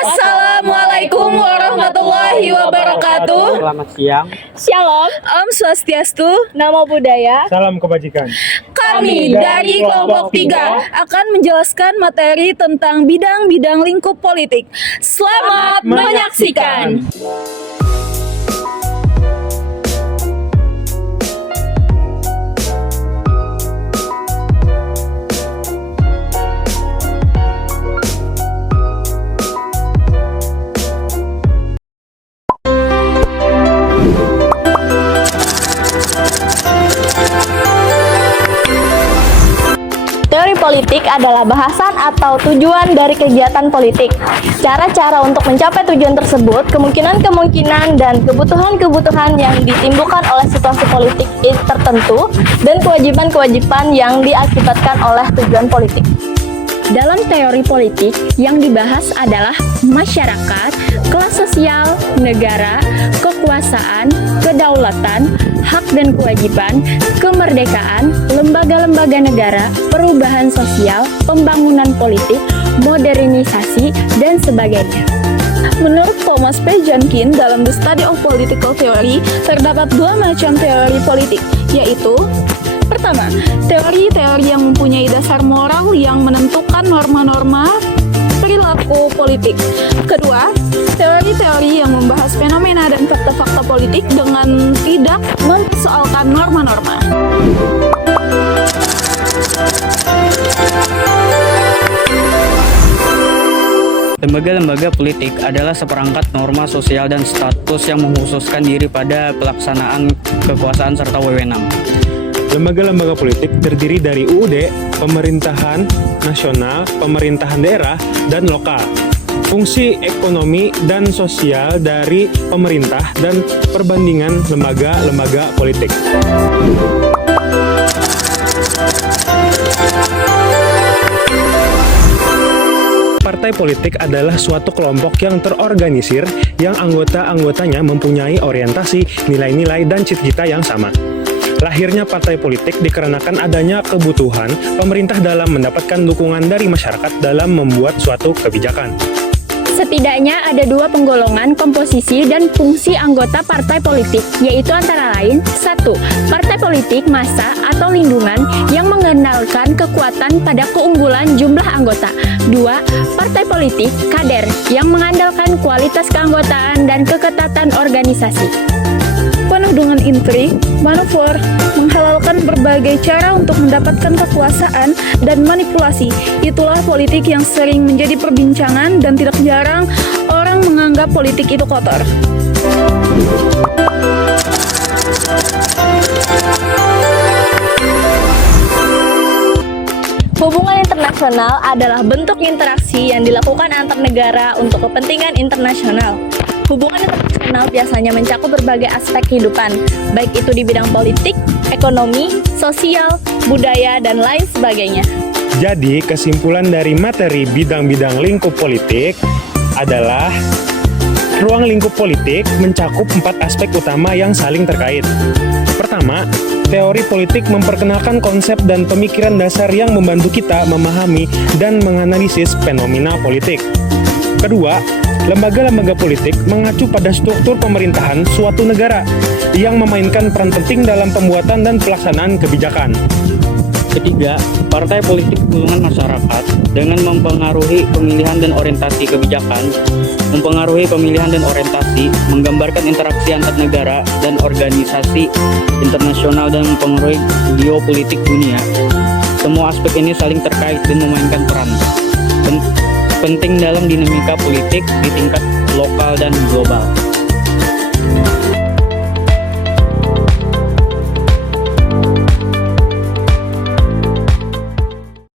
Assalamualaikum warahmatullahi wabarakatuh. Selamat siang. Shalom, Om Swastiastu. Namo Buddhaya. Salam kebajikan. Kami dari kelompok 3 akan menjelaskan materi tentang bidang-bidang lingkup politik. Selamat menyaksikan. Teori politik adalah bahasan atau tujuan dari kegiatan politik. Cara-cara untuk mencapai tujuan tersebut, kemungkinan-kemungkinan dan kebutuhan-kebutuhan yang ditimbulkan oleh situasi politik tertentu, dan kewajiban-kewajiban yang diakibatkan oleh tujuan politik. Dalam teori politik, yang dibahas adalah masyarakat, kelas sosial, negara, kekuasaan, kedaulatan, hak dan kewajiban, kemerdekaan, lembaga-lembaga negara, perubahan sosial, pembangunan politik, modernisasi, dan sebagainya. Menurut Thomas P. Jenkins, dalam The Study of Political Theory, terdapat dua macam teori politik, yaitu pertama, teori-teori yang mempunyai dasar moral yang menentukan norma-norma perilaku politik. Kedua, teori-teori yang membahas fenomena dan fakta-fakta politik dengan tidak mempersoalkan norma-norma. Lembaga-lembaga politik adalah seperangkat norma sosial dan status yang mengkhususkan diri pada pelaksanaan kekuasaan serta wewenang. Lembaga-lembaga politik terdiri dari UUD, pemerintahan nasional, pemerintahan daerah, dan lokal. Fungsi ekonomi dan sosial dari pemerintah dan perbandingan lembaga-lembaga politik. Partai politik adalah suatu kelompok yang terorganisir yang anggota-anggotanya mempunyai orientasi, nilai-nilai, dan cita-cita yang sama. Lahirnya partai politik dikarenakan adanya kebutuhan pemerintah dalam mendapatkan dukungan dari masyarakat dalam membuat suatu kebijakan. Setidaknya ada dua penggolongan komposisi dan fungsi anggota partai politik, yaitu antara lain: 1. Partai politik massa atau lindungan yang mengandalkan kekuatan pada keunggulan jumlah anggota. 2. Partai politik kader yang mengandalkan kualitas keanggotaan dan keketatan organisasi. Penuh dengan intrik, manuver, menghalalkan berbagai cara untuk mendapatkan kekuasaan dan manipulasi. Itulah politik yang sering menjadi perbincangan dan tidak jarang orang menganggap politik itu kotor. Hubungan internasional adalah bentuk interaksi yang dilakukan antar negara untuk kepentingan internasional. Hubungan internasional biasanya mencakup berbagai aspek kehidupan, baik itu di bidang politik, ekonomi, sosial, budaya, dan lain sebagainya. Jadi, kesimpulan dari materi bidang-bidang lingkup politik adalah ruang lingkup politik mencakup 4 aspek utama yang saling terkait. Pertama, teori politik memperkenalkan konsep dan pemikiran dasar yang membantu kita memahami dan menganalisis fenomena politik. Kedua, lembaga-lembaga politik mengacu pada struktur pemerintahan suatu negara yang memainkan peran penting dalam pembuatan dan pelaksanaan kebijakan. Ketiga, partai politik gabungan masyarakat dengan mempengaruhi pemilihan dan orientasi kebijakan, mempengaruhi pemilihan dan orientasi, menggambarkan interaksi antar negara dan organisasi internasional dan mempengaruhi geopolitik dunia. Semua aspek ini saling terkait dan memainkan peran penting dalam dinamika politik di tingkat lokal dan global.